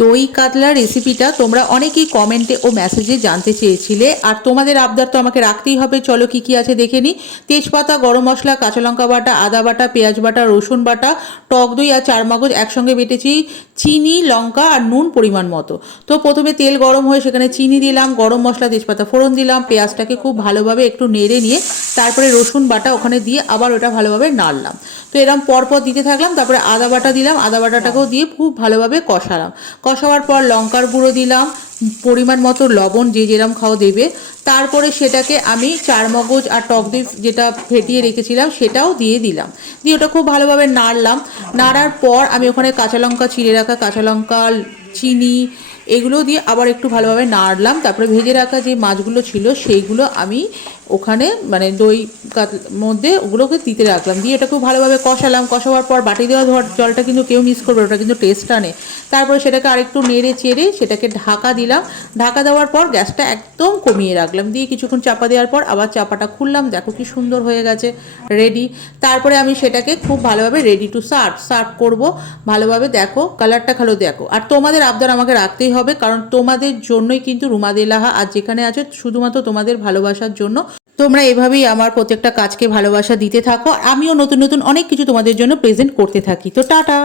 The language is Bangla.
দই কাতলা রেসিপিটা তোমরা অনেকেই কমেন্টে ও মেসেজে জানতে চেয়েছিলে, আর তোমাদের আবদার তো আমাকে রাখতেই হবে। চলো কি কি আছে দেখে নিই। তেজপাতা, গরম মশলা, কাঁচা লঙ্কা বাটা, আদা বাটা, পেঁয়াজ বাটা, রসুন বাটা, টক দই আর চারমগজ একসঙ্গে বেটেছি, চিনি, লঙ্কা আর নুন পরিমাণ মতো। তো প্রথমে তেল গরম হয়ে সেখানে চিনি দিলাম, গরম মশলা তেজপাতা ফোড়ন দিলাম, পেঁয়াজটাকে খুব ভালোভাবে একটু নেড়ে নিয়ে তারপরে রসুন বাটা ওখানে দিয়ে আবার ওটা ভালোভাবে নাড়লাম। তো এরকম পরপর দিতে থাকলাম। তারপরে আদা বাটা দিলাম, আদা বাটাটাকেও দিয়ে খুব ভালোভাবে কষালাম। কষাবার পর লঙ্কার গুঁড়ো দিলাম, পরিমাণ মতো লবণ, যে যেরকম খাও দেবে। তারপরে সেটাকে আমি চারমগজ আর টক দই যেটা ফেটিয়ে রেখেছিলাম সেটাও দিয়ে দিলাম, দিয়ে ওটা খুব ভালোভাবে নাড়লাম। নাড়ার পর আমি ওখানে কাঁচা লঙ্কা, চিড়ে রাখা কাঁচা লঙ্কা, চিনি এগুলো দিয়ে আবার একটু ভালোভাবে নাড়লাম। তারপরে ভেজে রাখা যে মাছগুলো ছিল সেইগুলো আমি ওখানে মানে দই মধ্যে ওগুলোকে দিতে রাখলাম, দিয়ে এটা খুব ভালোভাবে কষালাম। কষাবার পর বাটি দেওয়া জলটা কিন্তু কেউ মিস করবে, ওটা কিন্তু টেস্ট আনে। তারপরে সেটাকে আরেকটু নেড়ে চেড়ে সেটাকে ঢাকা দিলাম। ঢাকা দেওয়ার পর গ্যাসটা একদম কমিয়ে রাখলাম, দিয়ে কিছুক্ষণ চাপা দেওয়ার পর আবার চাপাটা খুললাম। দেখো কি সুন্দর হয়ে গেছে, রেডি। তারপরে আমি সেটাকে খুব ভালোভাবে রেডি টু সার্ভ করবো। ভালোভাবে দেখো কালারটা খালো দেখো। আর তোমাদের আবদার আমাকে রাখতেই হবে, কারণ তোমাদের জন্যই কিন্তু রুমাদে লাহা আজ যেখানে আছে, শুধুমাত্র তোমাদের ভালোবাসার জন্য। তোমরা এভাবেই আমার প্রত্যেকটা কাজকে ভালোবাসা দিতে থাকো, আমিও নতুন নতুন অনেক কিছু তোমাদের জন্য প্রেজেন্ট করতে থাকি। তো টাটা।